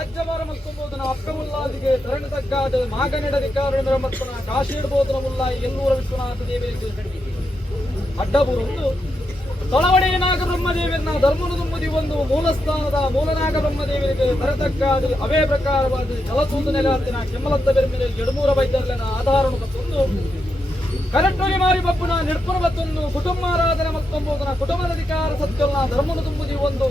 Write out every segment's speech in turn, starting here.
ರಾಜ್ಯವಾರ ಮಲ್ಕೊಂಬೋದನ ಅಕ್ಕಮುಲ್ಲಾದಿಗೆ ತರಣ ತಗ್ಗಾದ ಮಾಗನೆಡದಿಕಾರಣ ಮತ್ತನ ಕಾಶಿಡ್ಬೋದನ ಮುಲ್ಲಾಯಿ ಎಲ್ಲೂರ ವಿಶ್ವನಾಥ ದೇವಿಗೆ ಅಡ್ಡಬುರುಂದು ತೊಳವಡೆಯ ನಾಗ ಬ್ರಹ್ಮದೇವಿಯನ್ನ ಧರ್ಮನು ತುಂಬುದಿ ಒಂದು ಮೂಲಸ್ಥಾನದ ಮೂಲನಾಗ ಬ್ರಹ್ಮದೇವರಿಗೆ ತರತಕ್ಕಾದ ಅವೇ ಪ್ರಕಾರವಾದ ಜಲಸೂದು ನೆಲೆಹತ್ತಿನ ಕೆಮ್ಮಲತ್ತ ಬೆರ್ಮೆಲೆ ಎಡಮೂರ ವೈದ್ಯರ್ಲನ ಆಧಾರನು ಮತ್ತೊಂದು ಕರೆಕ್ಟೊಲಿ ಮಾರಿ ಬಪ್ಪುನ ನಿಡ್ಪುನ ಮತ್ತೊಂದು ಕುಟುಂಬಾರಾಧನೆ ಮತ್ತೊಂಬುದನ ಕುಟುಂಬದ ಅಧಿಕಾರ ಸತ್ಯಲ್ನ ಧರ್ಮನು ತುಂಬುದಿ ಒಂದು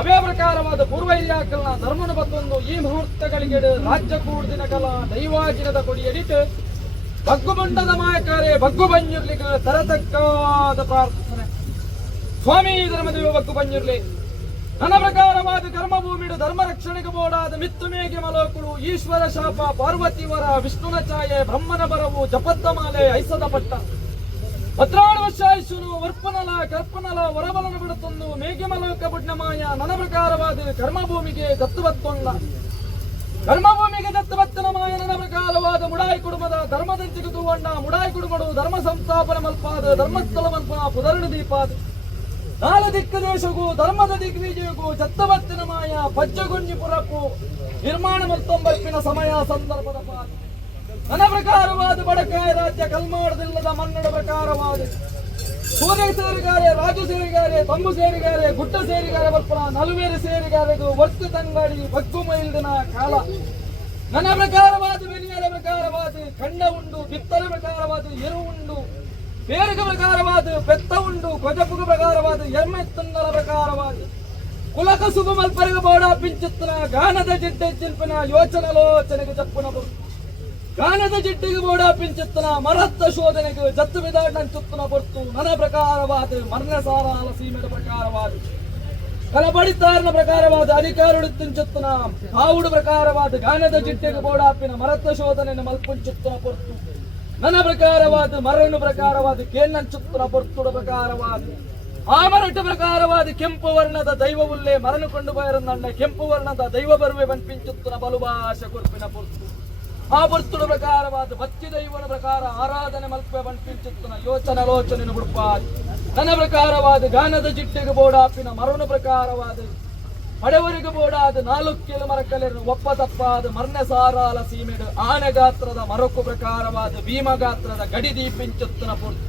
ಅವೇ ಪ್ರಕಾರವಾದ ಪೂರ್ವೈರ್ಯಾಕಲ್ನ ಧರ್ಮನು ಮತ್ತೊಂದು ಈ ಮುಹೂರ್ತಗಳಿಗೆ ರಾಜ್ಯ ಕೂಡ್ದಿನ ಕಲ ದೈವಾಜಿನದ ಕೊಡಿಯಡಿಟ್ಟು ಬಗ್ಗುಬಂಡದ ಮಾಯಕಾರೆ ಬಗ್ಗು ಬಂಜಿರ್ಲಿಕ್ಕೆ ತರತಕ್ಕಾದ ಪ್ರಾರ್ಥನೆ ಸ್ವಾಮಿ ಧರ್ಮದೇವ ಬಗ್ಗು ಬಂಜಿರ್ಲಿ ನನ್ನ ಪ್ರಕಾರವಾದ ಕರ್ಮಭೂಮಿಡು ಧರ್ಮ ರಕ್ಷಣೆಗೆ ಬೋಡಾದ ಮಿತ್ತು ಮೇಗೆ ಮಲೋಕುಳು ಈಶ್ವರ ಶಾಪ ಪಾರ್ವತಿವರ ವಿಷ್ಣುನ ಛಾಯೆ ಬ್ರಹ್ಮನ ಬರವು ಜಪತ್ತ ಮಾಲೆ ಐಸದ ಪಟ್ಟ ಭದ್ರಾಳು ವರ್ಷಾಯುಷನು ವರ್ಪನಲ ಕರ್ಪನಲ ಹೊರಬಲನ ಬಿಡುತ್ತೊಂದು ಮೇಗೆ ಮಲೋಕ ಬುಡ್ನಮಾಯ ನನ್ನ ಪ್ರಕಾರವಾದ ಕರ್ಮಭೂಮಿಗೆ ದತ್ತು ಬತ್ತೊಂಡ ಕರ್ಮಭೂಮಿಗೆ ದತ್ತು ಬತ್ತನ ಮಾಯ ನನ್ನ ಪ್ರಕಾರವಾದ ಮುಡಾಯಿ ಕುಟುಂಬದ ಧರ್ಮದಂಚಿಗೆ ತೂವಂಡ ಮುಡಾಯಿ ಕುಟುಂಬಡು ಧರ್ಮ ಸಂಸ್ಥಾಪನೆ ಮಲ್ಪಾದ ಧರ್ಮಸ್ಥಳ ಮಲ್ಪ ಪುದರಣ ದೀಪಾದ ನಾಲ ದಿಕ್ಕು ದೇಶಗೂ ಧರ್ಮದ ದಿಗ್ವಿಜಯಗೂ ಚತ್ತವತ್ತಿನ ಮಾಯ ಪಜ್ಜಗುಂಜಿಪುರಕ್ಕೂ ನಿರ್ಮಾಣ ಮತ್ತೊಂಬರ್ಪಿನ ಸಮಯ ಸಂದರ್ಭದ ಪಾದ ನನ್ನ ಪ್ರಕಾರವಾದ ಬಡಕಾಯ ರಾಜ್ಯ ಕಲ್ಮಾಡದಿಲ್ಲದ ಮನ್ನಡ ಪ್ರಕಾರವಾದ ಸೂರ್ಯ ಸೇರಿಗಾರೆ ರಾಜು ಸೇರಿಗಾರೆ ತಂಬು ಸೇರಿಗಾರೆ ಗುಡ್ಡ ಸೇರಿಗಾರೆ ಬರ್ಪಣ ನಲುವೇರಿ ಸೇರಿಗಾರೆಗೂ ವರ್ತು ತಂಗಾಡಿ ಬಗ್ಗು ಮೈಲ್ದಿನ ಕಾಲ ನನ್ನ ಪ್ರಕಾರವಾದ ಬೆನಿಯರ ಪ್ರಕಾರವಾದ ಖಂಡ ಉಂಡು ಬಿತ್ತಲ ಪ್ರಕಾರವಾದ ಎರು ಉಂಡು ಬೇರೆಗ ಪ್ರಕಾರವಾದ ಬೆತ್ತ ಉಂಡು ಕೊಜಪುಗ ಪ್ರಕಾರವಾದ ಎಮ್ಮೆತ್ತಂಗಳ ಪ್ರಕಾರವಾದ ಕುಲಕ ಸುಭ ಮಲ್ಪರಿಗ ಬೋಡ ಪಿಂಚಿತ್ತನ ಗಾನದ ಜಿಡ್ಡೆ ಜಿಲ್ಪಿನ ಯೋಚನಲೋಚನೆಗೆ ಜಪ್ಪುನ ಗಾನದ ಜಿಡ್ಡಿಗೆ ಬೋಡ ಪಿಂಚಿತ್ತನ ಮರತ್ತ ಶೋಧನೆಗೆ ಜತ್ತು ವಿಧಾನಂಚುತ್ತನ ಹೊರ್ತು ನನ್ನ ಪ್ರಕಾರವಾದ ಮರ್ಣಸಾರಾಲ ಸೀಮೆದ ಪ್ರಕಾರವಾದ ಕಲಬಡಿತಾರನ ಪ್ರಕಾರವಾದ ಅಧಿಕಾರುಡುತ್ತಿಂಚುತ್ತನ ಹಾವುಡು ಪ್ರಕಾರವಾದ ಗಾನದ ಜಿಡ್ಡಿಗೆ ಬೋಡಾಪಿನ ಮರತ್ತ ಶೋಧನೆಯನ್ನು ಮಲ್ಪುಂಚುತ್ತನ ಹೊರ್ತು ನನ್ನ ಪ್ರಕಾರವಾದ ಮರನು ಪ್ರಕಾರವಾದ ಕೇನ್ನಂಚುತ್ತನ ಪೊರ್ತುಡ ಪ್ರಕಾರವಾದ ಆ ಮರಟ ಪ್ರಕಾರವಾದ ಕೆಂಪು ವರ್ಣದ ದೈವವುಲ್ಲೇ ಮರನು ಕೊಂಡು ಬಯರಂದಂಡ ಕೆಂಪು ವರ್ಣದ ದೈವ ಬರುವೆ ಬನ್ಪಿಂಚುತ್ತನ ಬಲುಭಾಷ ಕುರ್ಪಿನ ಪೊರ್ತು ಆ ಪೊರ್ತುಡ ಪ್ರಕಾರವಾದ ಭಕ್ತಿ ದೈವನ ಪ್ರಕಾರ ಆರಾಧನೆ ಮಲ್ಪೆ ಬನ್ಪಿಂಚುತ್ತನ ಯೋಚನಲೋಚನೆ ಬಿಡುಪಾದ ನನ್ನ ಪ್ರಕಾರವಾದ ಗಾನದ ಜಿಟ್ಟಿಗೆ ಬೋಡಾಪಿನ ಮರನು ಪ್ರಕಾರವಾದ ಹಡೆವರಿಗೂ ಬೋಡಾದ 4 ಕಿಲೋ ಮರಕಲೆರನು ಒಪ್ಪ ತಪ್ಪಾದ ಮರ್ಣ ಸಾರಾಲ ಸೀಮೆಡು ಆನೆ ಗಾತ್ರದ ಮರಕು ಪ್ರಕಾರವಾದ ಭೀಮ ಗಾತ್ರದ ಗಡಿ ದೀಪಿಂಚುತ್ತನ ಪುರ್ತು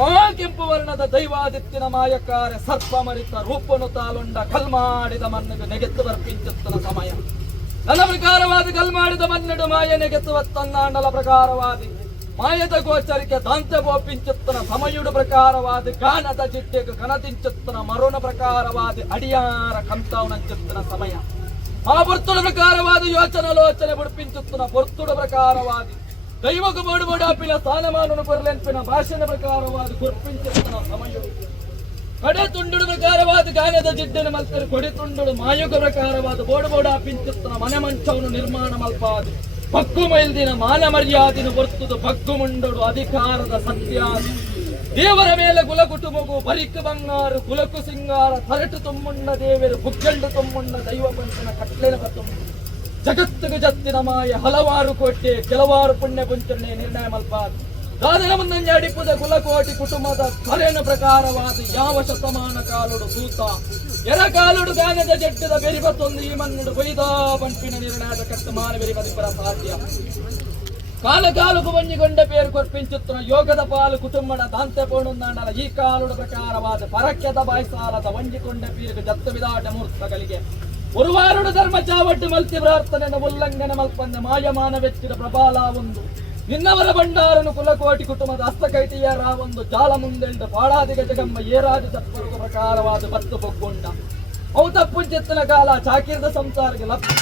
ಆ ಕೆಂಪು ವರ್ಣದ ದೈವಾದಿತ್ಯನ ಮಾಯಕಾರ ಸರ್ಪ ಮರಿತ ರೂಪನು ತಾಲುಂಡ ಕಲ್ಮಾಡಿದ ಮಣ್ಣಿಗೆ ನೆಗೆತ್ತು ಬರ್ಪಿಂಚುತ್ತನ ಸಮಯ ನನ್ನ ಪ್ರಕಾರವಾದ ಕಲ್ಮಾಡಿದ ಮನ್ನೆಡು ಮಾಯ ನೆಗೆತ್ತುವ ತನ್ನಾಂಡಲ ಪ್ರಕಾರವಾದಿ ಮಾಯದ ಗೋಚರಿಕೆ ದಾಂತೆ ಬೋಪಿಂಚುತ್ತನ ಸಮಯುಡು ಪ್ರಕಾರವಾದ ಗಾನದ ಜಿಡ್ಡೆಗೆ ಕನದಿಂಚುತ್ತನ ಮರುಣ ಪ್ರಕಾರವಾದ ಅಡಿಯಾರ ಕಂತಾವನಂಚುತ್ತನ ಸಮಯ ಆ ಪೊರ್ತುಡ ಪ್ರಕಾರವಾದ ಯೋಚನಲೋಚನೆ ಬುಡ್ಪಿಂಚುತ್ತನ ಪೊರ್ತುಡ ಪ್ರಕಾರವಾದ ದೈವకు ಬೋಡುಬೋಡಾಪಿನ ಸ್ಥಾನಮಾನನು ಬರಲೆಂಪಿನ ಭಾಷಣ ಪ್ರಕಾರವಾದ ಗುರ್ಪಿಂಚುತ್ತನ ಸಮಯುಡು ಕಡೆ ತುಂಡುಡು ಪ್ರಕಾರವಾದ ಗಾನದ ಜಿಡ್ಡನ ಮಲ್ಪರು ಕೊಡೆ ತುಂಡುಡು ಮಾಯುಗ ಪ್ರಕಾರವಾದ ಬೋಡುಬೋಡಾಪಿಂಚುತ್ತನ ಮನೆ ಮಂಚವನ್ನು ನಿರ್ಮಾಣ ಮಲ್ಪಾದ ಬಗ್ಗು ಮೈಲ್ದಿನ ಮಾನ ಮರ್ಯಾದಿನ ಬರ್ತುದು ಬಗ್ಗು ಮುಂಡಡು ಅಧಿಕಾರದ ಸತ್ಯ ದೇವರ ಮೇಲೆ ಕುಲ ಕುಟುಂಬಗೂ ಬರಿಕ ಬಂಗಾರು ಕುಲಕು ಸಿಂಗಾರ ತರಟು ತುಂಬುಂಡ ದೇವರು ಬುಗ್ಗಂಡು ತುಂಬುಂಡ ದೈವ ಪಂಚನ ಕಟ್ಲೆನ ಕತ್ತು ಜಗತ್ತಿಗೆ ಜತ್ತಿನ ಮಾಯ ಹಲವಾರು ಕೋಟೆ ಕೆಲವಾರು ಪುಣ್ಯ ಪುಂಚನೆ ನಿರ್ಣಯ ಮಲ್ಪಾದ ದಾದನ ಮುಂದಂಜ ಅಡಿಪುದ ಕುಲಕೋಟಿ ಕುಟುಂಬದ ಕರೆನ ಪ್ರಕಾರವಾದ ಯಾವ ಶತಮಾನ ಕಾಲುಡು ಸೂತ ಎರಕಾಲುಡು ಗಾನದ ಜಡ್ಡದ ಬೆರಿಬತ್ತೊಂದು ಈ ಮನ್ನುಡು ಕೊಯ್ದಾ ಬಂಪಿನ ನಿರ್ಣಯದ ಕಟ್ಟು ಮಾನ ಬೆರಿಬದಿಬ್ಬರ ಸಾಧ್ಯ ಕಾಲ ಕಾಲುಕು ಬಂಜಿಗೊಂಡ ಪೇರು ಕೊರ್ಪಿಂಚುತ್ತನ ಯೋಗದ ಪಾಲು ಕುಟುಂಬದ ದಾಂತೆ ಪೋಣುಂದಾಂಡಲ ಈ ಕಾಲುಡು ಪ್ರಕಾರವಾದ ಪರಕ್ಯದ ಬಾಯ್ಸಾಲದ ವಂಜಿಕೊಂಡ ಪೀರಿಗೆ ಜತ್ತು ವಿಧಾಟ ಮುಹೂರ್ತಗಳಿಗೆ ಉರುವಾರುಡು ಧರ್ಮ ಚಾವಟ್ಟು ಮಲ್ತಿ ಪ್ರಾರ್ಥನೆ ಉಲ್ಲಂಘನೆ ಮಲ್ಪಂದೆ ಮಾಯಮಾನ ವೆಚ್ಚಿದ ಪ್ರಬಾಲ ಒಂದು ನಿನ್ನವರ ಭಂಡಾರನು ಕುಲಕೋಟಿ ಕುಟುಂಬದ ಹಸ್ತಕೈಟಿಯರ ಒಂದು ಜಾಲ ಮುಂದೆಂಡು ಪಾಡಾದಿಗ ಜಗಮ್ಮ ಏರಾಜು ಸತ್ವರ್ಗ ಪ್ರಕಾರವಾದ ಬತ್ತು ಬೊಗ್ಗೊಂಡ ಅವು ತಪ್ಪುಂಚೆತ್ತನ ಕಾಲ ಚಾಕಿರದ ಸಂಸಾರಕ್ಕೆ ಲಭ್ಯ